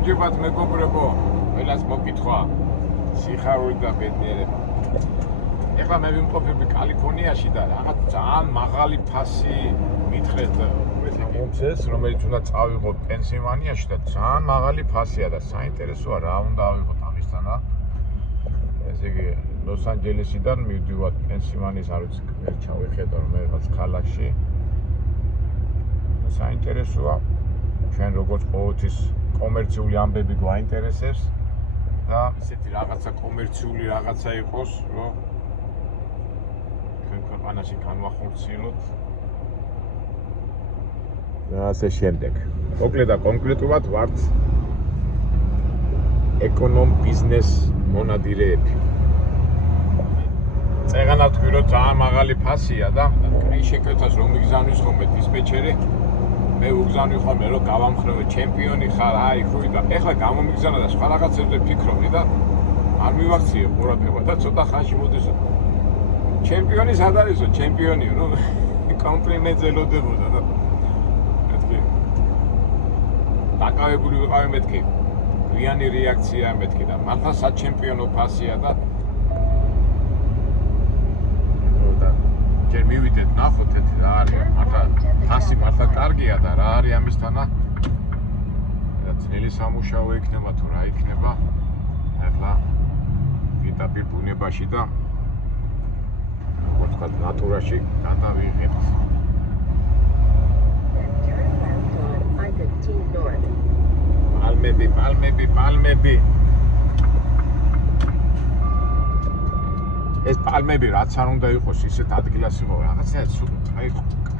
გამარჯობათ მეგობრებო, ყველას მოკითხვა, სიხარული და ბედნიერება. ეხლა მე ვიმყოფები კალიფორნიაში და რაღაც ძალიან მაღალი ფასი მითხრეთ მომცეს, რომელიც უნდა წავიღოთ პენსილვანიაში და ძალიან მაღალი ფასია და საინტერესოა რა უნდა ავიღოთ ამისთანა. ესე იგი, ლოს-ანჯელესიდან მივდივართ პენსილვანიის, არ ვიცი, ჩავიხედა რომ რაღაც ქალაქში. საინტერესოა. ჩვენ როგორც ყოველთვის კომერციული ამბები გვაინტერესებს და ისეთი რაღაცა კომერციული რაღაცა იყოს, რომ ჩვენ ქვეყანაში განვახორციელოთ და ასე შემდეგ. მოკლედ და კონკრეტულად ვართ ეკონომ-ბიზნეს მონადირეები. წეგანა თქვი რომ ძალიან მაღალი ფასია და შეკვეთას რომ მიგზავნის ხოლმე დისპეჩერი მე უგზავნი ხოლმე რომ გავამხრევე ჩემპიონი ხარ, აი ხუი და ეხლა გამომიგზავნა და სხვა რაღაცებზე ფიქრობდი და არ მივაქციე ყურადღება და ცოტა ხანში მოდის ჩემპიონი სად არისო, ჩემპიონიო, რომ კომპლიმენტს ელოდებოდა და მეთქი დაკავებული ვიყავი მეთქი გვიანი რეაქცია მეთქი და მართლა საჩემპიონო ფასია და ჯერ მივიდეთ ნახოთ ეს რა არის მართლა ფასი მართლა კარგია და რა არის ამისთანა და ძნელი სამუშაო იქნება თუ რა იქნება ახლა პირდაპირ ბუნებაში და როგორც ვთქვათ ნატურაში გადავიღებთ პალმები ეს პალმები რაც არ უნდა იყოს ისეთ ადგილას იყო რაღაცა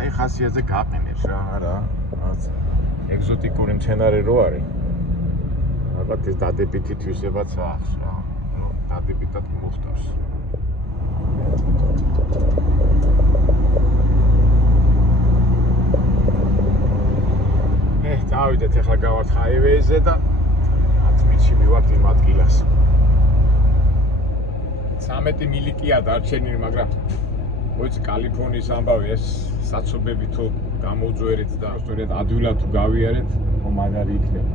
აი ხასიათზე გაყენებს რა რაღაც ეგზოტიკური მცენარე რო არის ალბათ ეს დადებითი თვისებაც აქვს რა რომ დადებითად მოხდავს დავიდეთ ახლა გავართ ჰაივეიზე და 10 მინუტში მივართ იმ ადგილას 13 მილი კი ადარჩენილი, მაგრამ მოიცი კალიფორნიის ამბავი ეს საცობები თუ გამოუძვერეთ და სწორედ ადვილად თუ გავიარეთ, მაგარი იქნება.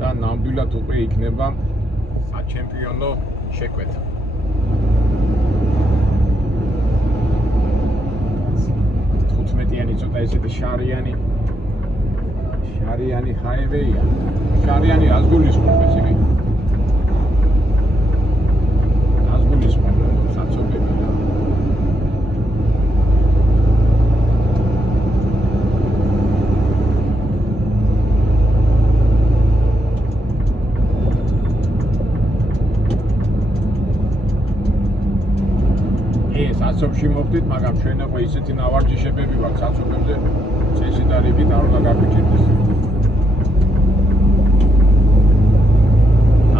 და ნამდვილად უკვე იქნება საჩემპიონო შეკვეთა. თუთმეტიანი ცოტა ესეთი შარიანი ჰაივეია. შარიანი რას გულისხმობს ეს იგი? საცობში მოვდით, მაგრამ ჩვენ უკვე ისეთი ნავარჯიშებები ვართ საცობებზე, წესი და რიგით არ უნდა გაგიჭირდეს.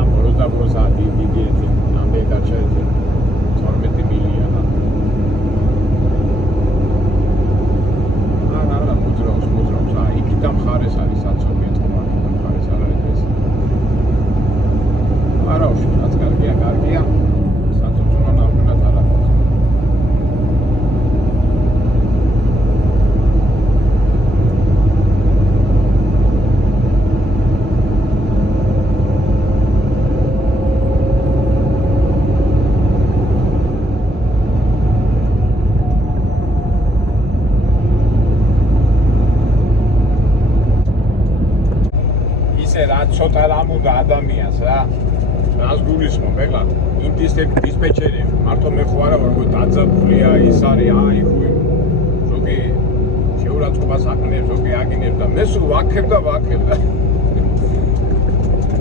ამ პროზა დიდი ერთი, ამდე გაჩერდა 12 მილია და არა, მოძრაობს, იქიდან მხარეს არის საცობი, თქმა იქიდან მხარეს არ არის ეს. არა, რაც კარგია, საცობზე ნამდვილად არ არის. რაც ცოტა რამ უნდა ადამიანს რა რას გულისხმობ ეხლა იმ დისპეჩერი მარტო მე ხო არა როგორ დაძაბულია ის არის აი ხუი ზოგი შეურაცხყოფას აკნებს ზოგი აკინებს და მე სულ ვაქებ და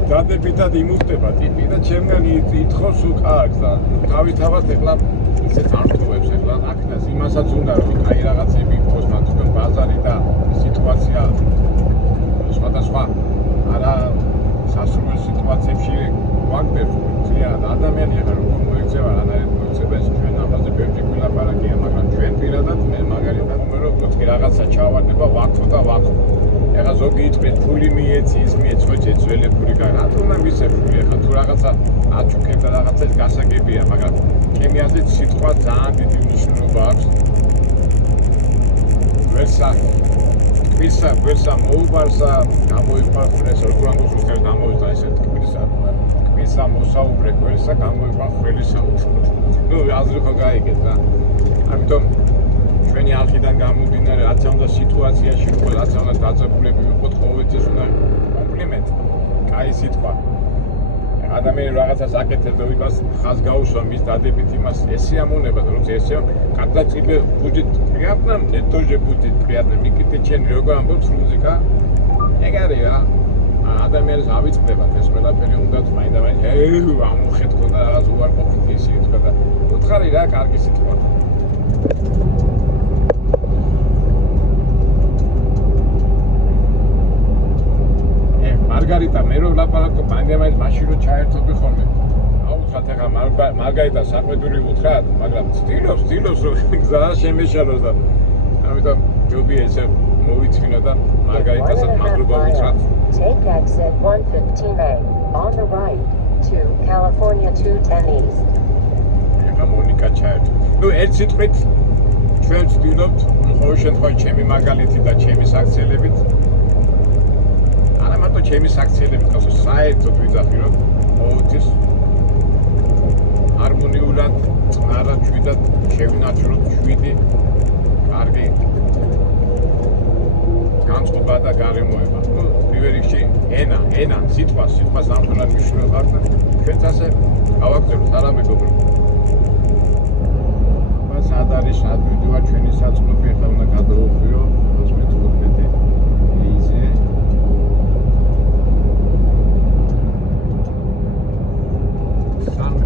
დადებითად იმუხტება ტიპი და ჩემგან ითხოვს უკაც და თავისთავად ეხლა ისე წარსულებს ეხლა აკნას იმასაც უნდა რომ აი რაღაცები იყოს თვითონ ბაზარი და სიტუაცია სხვადასხვა არა სასურველ სიტუაციებში ვაგდებ ძალიან ადამიანი ახლა როგორ მოიქცევა რანაირად მოიქცება ეს ჩვენ ამაზე ბევრი გულაპარაკია მაგრამ ჩვენ პირადად მე მაგალითად როგორც კი რაღაცა ჩავარდება ვაქო ეხლა ზოგი იტყვით ფული მიეცი ის მიეცვე ძველებური რატომ უნდა მისცე ფული ეხლა თუ რაღაცა აჩუქებ და რაღაცა გასაგებია მაგრამ ჩემი აზრით სიტყვა ძალიან დიდი მნიშვნელობა აქვს ვერსა ტკბილსა, გველსა მოუყარსა, გამოიყვანეს როგორ ამბობს უსწრებს გამოვიდა ესე ტკბილსა. ტკბილსა მოსაუბრე გველსა, გამოიყვან ხველისა. ნუ აზრი ხო გაიგეთ რა. ამიტომ ჩვენი არხიდან გამომდინარე, რაც უნდა სიტუაციაში ვიყო, რაც უნდა დაძაბულები ვიყოთ, ყოველთვის უნდა კომპლიმენტი. კაი სიტყვა. ადამიანი რაღაცას აკეთებს და ვიღაც ხაზ გაუშვა მის დადებით იმას ესიამონება რომ ესე კატაწიბე будет приятно мне тоже будет приятно მიკიტე ჩენი როგორ ამბობს მუსიკა ეგ არის რა ადამიანს ავიწყდებათ ეს ყველაფერი უნდა მაინდა-მაინც ამოხედო და რაღაც უარყოფითი ისე თქვა და უთხარი რა კარგი სიტყვა მარგარიტა მე რო ლაპარაკობ მაგამაის მაშინ რო ჩაერთობი ხოლმე აუცილებლად ახლა მარგარიტა საყვედური უთხრათ მაგრამ სტილოს რო გზა შემეშალოს და ამიტომ ჯობია ესე მოვიცინო და მარგარიტასაც მადლობა ვუთხრათ Take exit 115A on the right to California 210 East. ეხა მონიკა ჩაერთო ნუ ერთ სიტყვით ჩვენ ვცდილობთ ყოველ შემთხვევაში ჩემი მაგალითი და ჩემი საქციელებით ამათო ჩემი საქციელებით ყავს საერთოდ ვიძახი რომ ყოველთვის ჰარმონიულად წყნარად შვიდად შევინაჩროთ 7 კარგი განწყობა და გარემოება ნუ პირველ რიგში ენა სიტყვას სამხელად მნიშვნელობა აქვს და ჩვენც ასე გავაგზავნოთ არა მეგობრო მას ადარი სადვიდოა ჩვენი საწყობი ახლა უნდა გადავუხვიო 25 ეიზე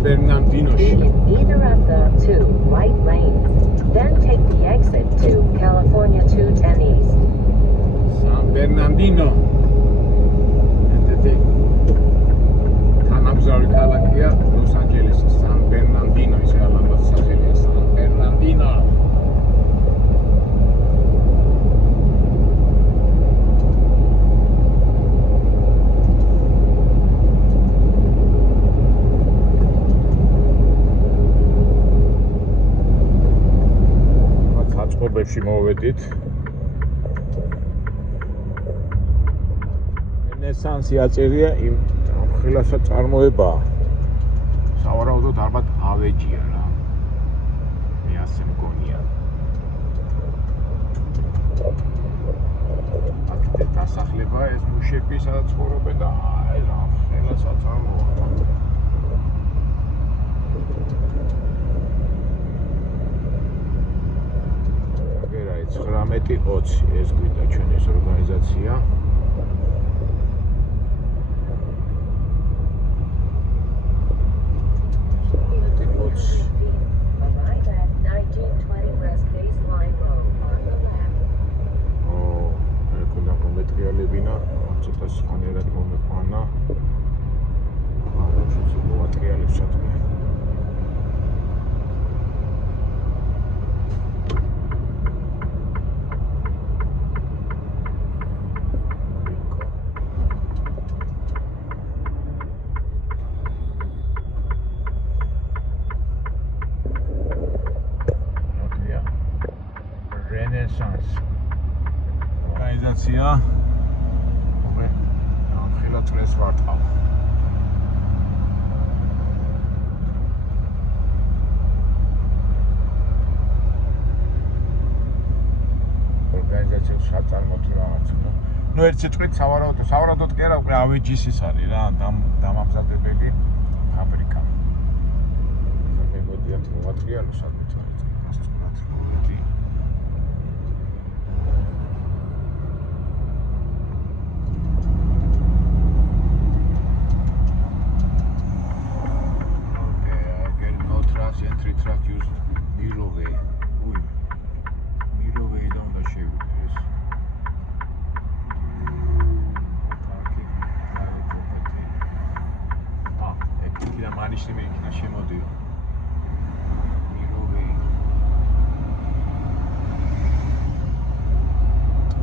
Bernardinoshi. Either of the two right lanes, then take the exit to California 210 East. San Bernardino. Entete. Tanabzari ქალაქია Los Angeles. San Bernardino is ალამაზ სახელია San Bernardino. ხობებში მოვედით. რენესანსი აწერია იმ ხილასა წარმოებაა. სავარაუდოდ ალბათ ავეჯია რა. მე ასე მგონია. აქ დასახლება ეს მუშები სადაც ცხოვრობენ და აი რა ხილასა წარმოება. It's 19:20 ეს გვიდა ჩვენი ეს ორგანიზაცია. მეტრიალებინა ცოტა სხანერად მომეყვანა. არა, შეიძლება მოვატრიალებს ჩათმე. ორგანიზაცია ხილო წრეს ვარტყავ ორგანიზაციის საწარმოო თუ რაღაცა ნუ ერთ სიტყვით სავარაუდოდ კი არა უკვე ავეჯის ის არის რა დამამზადებელი ფაბრიკა მე მოდიათ მოვატრიალო საკუთარ გასწრაფად მოდი entry track used Mirovay. Mirovay down the shape is parking private property. Εκεί να μάλιστα με εκεί να შემოდიო. Mirovay.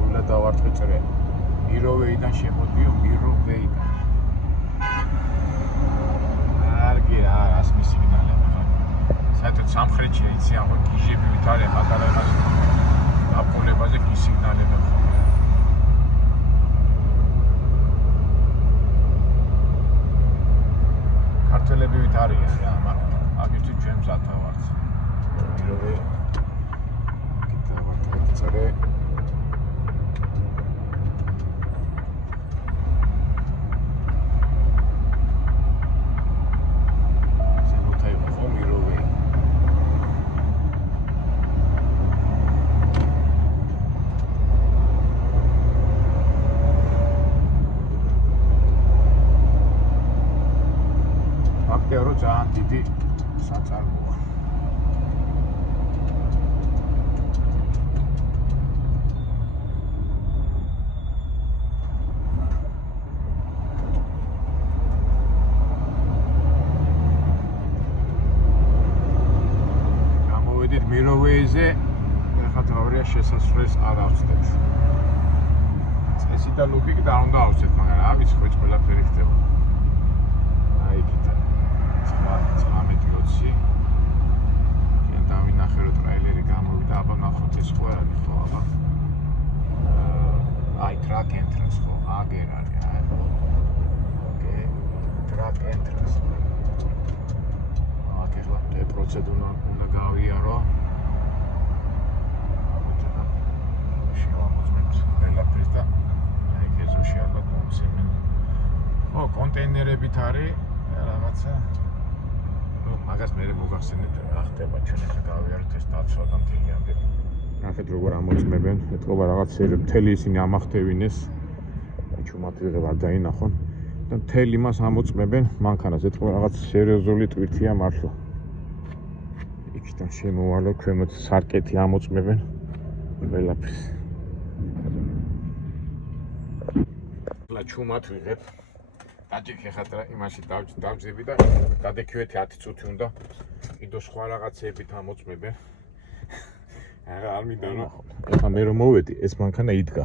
Όλα τα ვარტყეწრე. Mirovay-დან შემოდიო, Mirovay-დან. კარგი რა, რას მისიგნალე. საერთოდ სამხრეთში იცი ახლა გიჟები ვითარებ აკარებას დაპოლებაზე გისიგნალებენ ხოლმე ჰოთელებივით არიან რა, მაგრამ აგითი ჩვენ მზათა ვართ. პირველი კითხავთ ძალიან დიდი საწარმოა. გამოვედით მიროვეიზე, ახლა თავია შესასვლელს არ ავწდეთ. წესი და ლუპიკი და უნდა ავწდეთ, მაგრამ რა ვიცი, ხო ყველაფერი ხდება. აი იქით. 19:20 ჩვენ დავინახე რომ ტრეილერი გამოვიდა, აბა ნახოთ ის ხო არის ხო აბა აი ტრაკ ენტრანს ხო აგერ არის აი ოკეი ტრაკ ენტრანს ახლა პროცედურა უნდა გავიარო შევამოწმებთ ყველაფერს და აი ეზოში ალბათ მომცემენ ხო კონტეინერებით არის რაღაცა მაგას მე მოგახსენეთ რა ხდება ჩვენ ახლა გავიარეთ ეს დაცვა და მთელი ამბები. ნახეთ როგორ ამოწმებენ, ეთქობა რაღაც მთელი ისინი ამახტევინეს. ჩუმად ვიღებ არ დაინახონ და მთელი მას ამოწმებენ, მანქანას ეთქობა რაღაც სერიოზული ტვირთია მართლა. იქიდან შემოვალო ქვემოთ სარკეთი ამოწმებენ ყველაფერს. ახლა ჩუმად ვიღებ აჭიქე ხატრა იმაში დავჯდები და გადაქვიეთ 10 წუთი უნდა კიდო სხვა რაღაცეებით ამოწმებენ. არა არ მინდა რომ ახლა მე რომ მოვედი ეს მანქანა იდგა.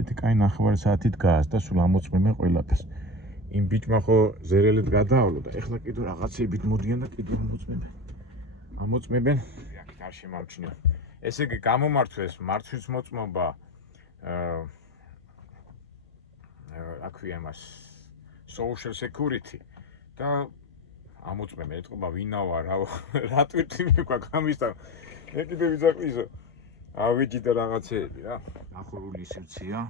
ეთი კაი ნახევარი საათით გაას და სულ ამოწმებენ ყველაფერს. იმ ბიჭმა ხო ზერელით გადაავლო და ახლა კიდო რაღაცეებით მოდიან და კიდო ამოწმებენ. აქ არ შემარჩნია. ესე იგი გამომართვეს მართვის მოწმობა აქვია მას social security და ამოწმებენ ეთქობა ვინა ვარ რა ტვირთი მიგვაქვს ამისთან მე კიდე ვიძაყვისო ავიჯი და რაღაცეები რა ახურული სივრცეა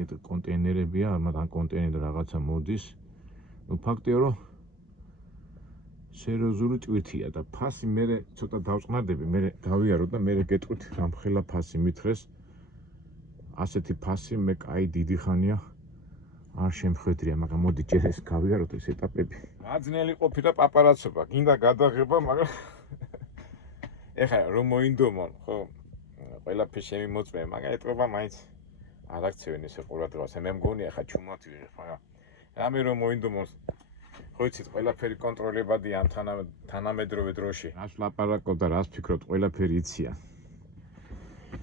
ეგ კონტეინერებია მაგრამ კონტეინერში რაღაცა მოდის ნუ ფაქტია რომ სერიოზული ტვირთია და ფასი მე ცოტა დავწყნარდები მე გავიარო და მე გეტყვით გამხელა ფასი მითხრეს ასეთი ფასი მე კაი დიდი ხანია არ შემხედრია, მაგრამ მოდი ჯერ ეს გავიაროთ ეს ეტაპები. აძნელი ყოფილა პაპარაცობა, გინდა გადაღება, მაგრამ ეხლა რომ მოინდომონ, ხო? ყველაფერს შემიმოწმე, მაგრამ ეტყობა მაინც არ აქცევენ ესე ყურადღებას. მე მგონია ხა ჩუმად ვიღებ, მაგრამ რამე რომ მოინდომონ, ხო იცით, ყველაფერი კონტროლებადიან თანამედროვე დროში. რას ლაპარაკობ და რას ფიქრობ, ყველაფერი იციან.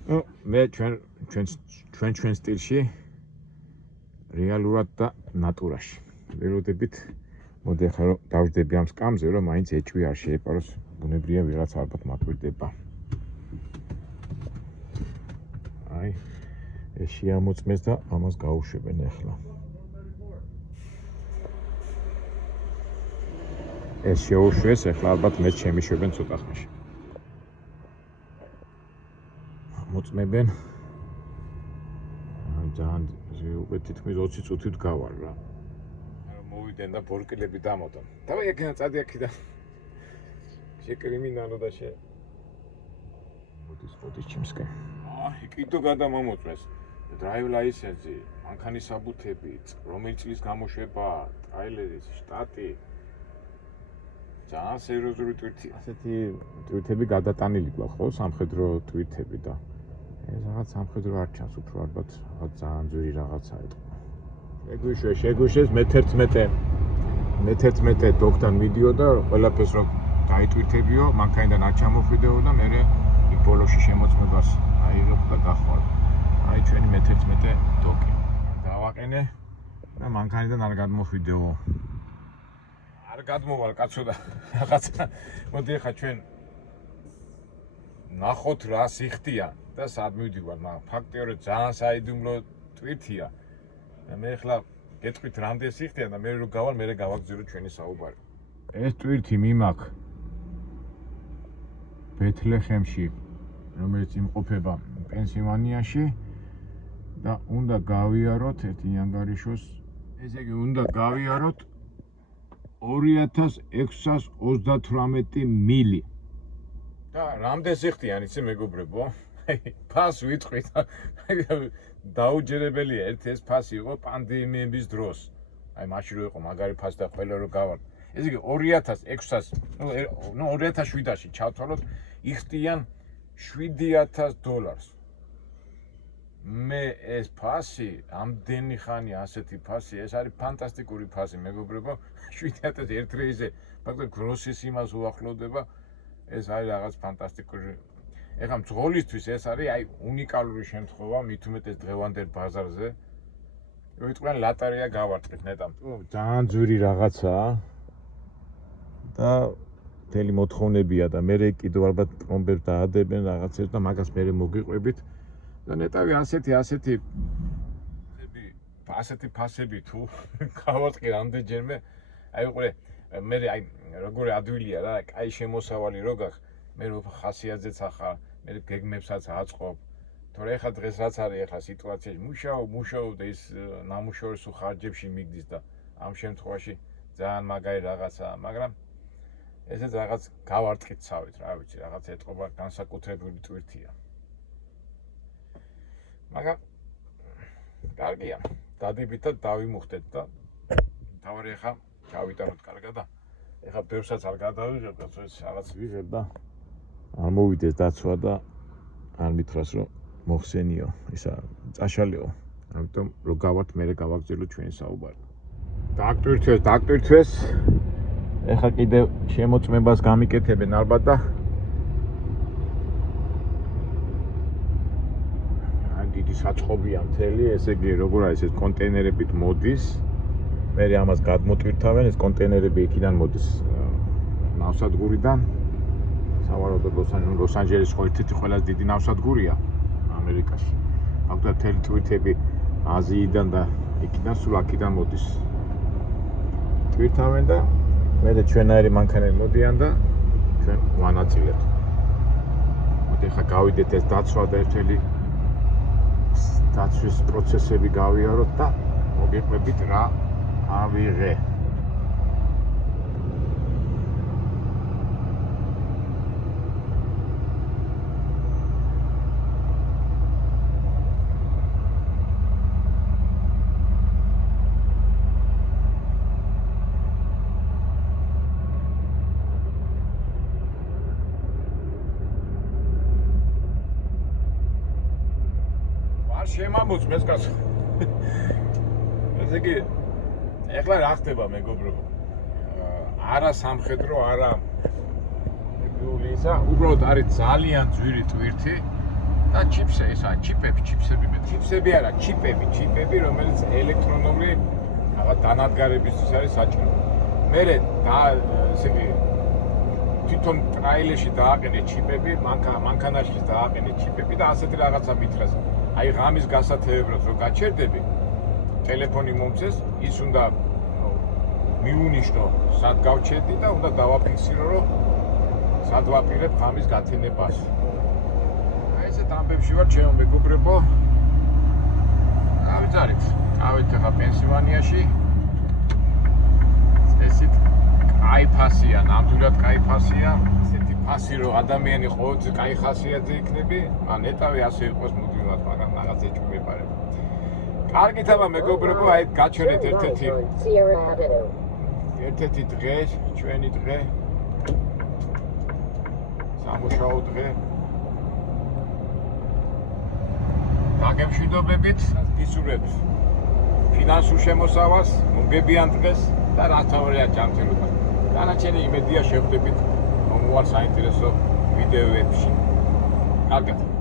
ნუ მე ჩვენ სტილში რეალურად და ნატურაში. ველოდებით მოდი ახლა რომ დავждები ამ სკამზე რომ მაინც ეჭვი არ შეეპაროს ბუნებრივია ვიღაც ალბათ მაკვირდება. აი ეს შეამოწმეს და ამას გაუშვებენ ახლა. ეს შეუშვეს ახლა ალბათ მე შემიშვებენ ცოტა ხანში. მოწმებენ ძალიან უკვე თითქმის 20 წუთით გავარ რა. მოვიდენ და ბორკილები დამოდან. დავაი აქედან წადი აქედან. შეკრიმინალო და მოდის ჩიმსკენ. აი, კიდო გადამამოწმეს. დრაივ ლაისენსი, მანქანის საბუთები, რომელი წლის გამოშვება, ტრეილერის შტატი. ძალიან სერიოზული ტვირთია. ასეთი ტვირთები გადატანილი გვაქვს ხო, სამხედრო ტვირთები და ეს რაღაც სამხედრო არ ჩანს უფრო ალბათ რაღაც ძალიან ძვირი რაღაცა ეთქვა. შეგვიშვეს მე-11 დოქთან ვიდეო და ყველაფერს რომ დაიტვირთებიო, მანქანიდან არ ჩამოხვიდეო და მე იმ ბოლოში შემოწმებას აიღებ და გახვალ. აი ჩვენი მე-11 დოკი. დავაყენე და მანქანიდან არ გადმოხვიდეო. არ გადმოვალ კაცო და რაღაცა. მოდი ახლა ჩვენ ნახოთ რა სიხდია და სად მივდივარ, მაგრამ ფაქტია რომ ძალიან საიდუმლო ტვირთია. მე ახლა გეტყვით რამდენი სიხდია და მე რო გავალ, მე გავაგზავნო ჩვენი საუბარი. ეს ტვირთი მიმაქ ბეთლეხემში, რომელიც იმყოფება პენსილვანიაში და უნდა გავიაროთ ერთი ანგარიშოს, ესე იგი უნდა გავიაროთ 2638 მილი. და რამდენს იხდიან იცი მეგობრებო? ფას ვიტყვი და დაუჯერებელია ერთ ეს ფასი იყო პანდემიების დროს. აი მაშინ რო იყო მაგარი ფასი და ყველა რო გავარ. ესე იგი 2600, ნუ 2007-ში ჩავთვალოთ, იხდიან $7,000. მე ეს ფასი, ამდენი ხანი ასეთი ფასი, ეს არის ფანტასტიკური ფასი, მეგობრებო. 7,000 ერთ რეიზზე, ფაქტობრივად გროსის იმას უახლოვდება. ეს არის რაღაც ფანტასტიკური. ეხლა მძღოლისთვის ეს არის აი უნიკალური შემთხვევა, მით უმეტეს დღევანდელ ბაზარზე. ვიტყვიან ლატარია გავარტყით ნეტამ. ძალიან ძვირი რაღაცაა. და მთელი მოთხოვნებია და მე კიდევ ალბათ პრომბებს დაადებენ რაღაცებს და მაგას მე მოგიყვებით. და ნეტავი ასეთი ფასები თუ გავარტყი რამდენჯერმე, აი უყურე, მე აი როგორი ადვილია რა, კაი შემოსავალი რო გაქვს, მე რო ხასიათზეც ახარ, მე გეგმებსაც აწყობ. თორე ეხლა დღეს რაც არის ეხლა სიტუაციაში, მუშაობ და ის ნამუშევრს უხარჯებში მიგდის და ამ შემთხვევაში ძალიან მაგარი რაღაცაა, მაგრამ ესეც რაღაც გავარტყით ცავით, რა ვიცი, რაღაც ეთყობა განსაკუთრებული ტვირთია. მაგრამ კარგია, დადებითად დავიმუხდეთ და თავარი ეხა ჩავიტანოთ კარგად და ეხა ბევრსაც არ გადავიღებ, რაც რაღაც ვიღებ და არ მოვიდეს დაცვა და არ მითხრას რომ მოხსენიო, ისა წაშალიო. ამიტომ რო გავართ მე გავაგზავნო ჩვენ საუბარი. დაგვირთვეს. ეხლა კიდევ შემოწმებას გამიკეთებენ ალბათ და დიდი საწყობია მთელი, ესე იგი როგორ არის ეს კონტეინერებით მოდის. მე ამას გადმოტვირთავენ, ეს კონტეინერები იქიდან მოდის ნავსადგურიდან. სავარაუდოდ ლოს-ანჯელესი ხო ერთ-ერთი ყველაზე დიდი ნავსადგურია ამერიკაში. ფაქტობრივად მთელი ტვირთები აზიიდან და იქიდან სულ აქიდან მოდის. ტვირთავენ და მე ჩვენაერი მანქანები მოდიან და ჩვენ ვანაწილებთ. მოდი ხა გავიდეთ ეს დაცვა და ერთელი დაცვის პროცესები გავიაროთ და მოგიყვებით რა ავიღე. შემამოწმეს კაცო. ესე იგი ეხლა რა ხდება მეგობრებო? არა სამხედრო, არა ისა, უბრალოდ არის ძალიან ძვირი ტვირთი და ჩიპსები მე. ჩიპსები არა, ჩიპები, რომელიც ელექტრონული რაღაც დანადგარებისთვის არის საჭირო. მე ესე იგი თვითონ ტრაილერში დააყენე ჩიპები, მანქანაში დააყენე ჩიპები და ასეთი რაღაცა მითხრას. აი ღამის გასათევებლად რო გაჩერდები, ტელეფონი მომწეს, ის უნდა მიუნიშნო სად გავჩერდი და უნდა დავაფიქსირო, რომ სად ვაპირებ ღამის გათენებას. აი ესეთ ამბებში ვარ ჩემო მეგობრებო. გავიძარით. ავით ახლა პენსილვანიაში. ესეთ კაი ფასია, ნამდვილად კაი ფასია. ესეთი ფასი რომ ადამიანი ყოველთვის კაი ხასიათზე იქნები, ნეტავი ასე იყოს მუდმივად, მაგრამ რაღაც ეჭვმეპარებ. კარგით აბა მეგობრებო, აი გაჩერეთ ერთ-ერთი დღე, ჩვენი დღე. სამუშაო დღე. დაგემშვიდობებით, გისურვებთ ფინანსურ შემოსავალს, მოგებიან დღეს და რათავია ჯანმრთელობას. დანარჩენი იმედია შევხვდებით მომავალ საინტერესო ვიდეოებში. კარგად.